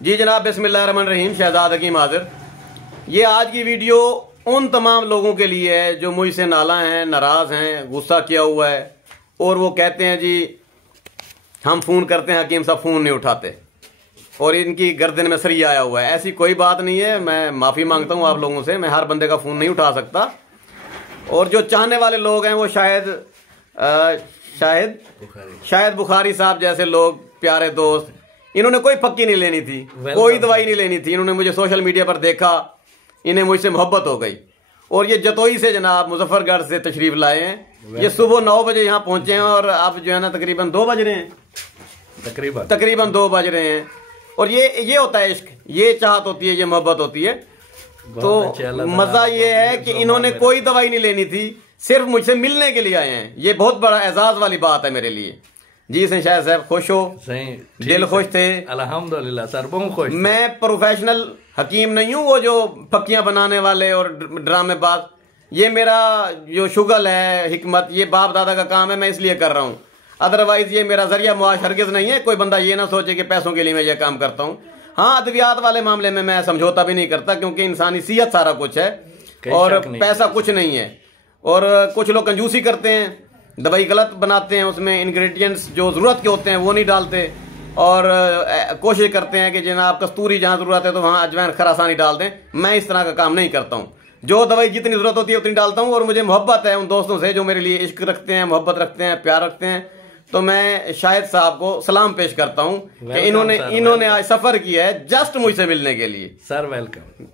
जी जनाब, बिस्मिल्लाहिर्रहमानिर्रहीम। शहजाद हकीम हाजिर। ये आज की वीडियो उन तमाम लोगों के लिए है जो मुझसे नाला हैं, नाराज़ हैं, गुस्सा किया हुआ है और वो कहते हैं जी हम फ़ोन करते हैं, हकीम साहब फ़ोन नहीं उठाते और इनकी गर्दन में सरिया आया हुआ है। ऐसी कोई बात नहीं है। मैं माफ़ी मांगता हूँ आप लोगों से। मैं हर बंदे का फ़ोन नहीं उठा सकता और जो चाहने वाले लोग हैं वो शायद बुखारी साहब जैसे लोग, प्यारे दोस्त, इन्होंने कोई पक्की नहीं लेनी थी, कोई दवाई नहीं लेनी थी। इन्होंने मुझे सोशल मीडिया पर देखा, इन्हें मुझसे मोहब्बत हो गई और ये जतोई से जनाब मुजफ्फरगढ़ से तशरीफ लाए हैं। ये सुबह 9 बजे यहाँ पहुंचे हैं और अब जो है ना तकरीबन 2 बज रहे हैं, तकरीबन 2 बज रहे हैं। और ये होता है इश्क, ये चाहत होती है, ये मोहब्बत होती है। तो मजा ये है कि इन्होंने कोई दवाई नहीं लेनी थी, सिर्फ मुझसे मिलने के लिए आए हैं। ये बहुत बड़ा एजाज वाली बात है मेरे लिए। जी शायद साहब खुश हो? दिल खुश थे? अल्हम्दुलिल्लाह सर, बहुत खुश। मैं प्रोफेशनल हकीम नहीं हूँ, वो जो पक्कियां बनाने वाले और ड्रामेबाज। ये मेरा जो शुगल है, हिकमत, ये बाप दादा का काम है, मैं इसलिए कर रहा हूँ। अदरवाइज ये मेरा जरिया मुआश हरगिज नहीं है। कोई बंदा ये ना सोचे कि पैसों के लिए मैं ये काम करता हूँ। हाँ, अद्वियात वाले मामले में मैं समझौता भी नहीं करता, क्योंकि इंसानी सेहत सारा कुछ है और पैसा कुछ नहीं है। और कुछ लोग कंजूसी करते हैं, दवाई गलत बनाते हैं, उसमें इंग्रेडिएंट्स जो जरूरत के होते हैं वो नहीं डालते और कोशिश करते हैं कि जनाब कस्तूरी जहाँ जरूरत है तो वहाँ अजवाइन खरासानी डाल दें। मैं इस तरह का काम नहीं करता हूँ। जो दवाई जितनी जरूरत होती है उतनी डालता हूँ। और मुझे मोहब्बत है उन दोस्तों से जो मेरे लिए इश्क रखते हैं, मोहब्बत रखते हैं, प्यार रखते हैं। तो मैं शाहिद साहब को सलाम पेश करता हूँ कि इन्होंने आज सफर किया है जस्ट मुझसे मिलने के लिए। Sir welcome.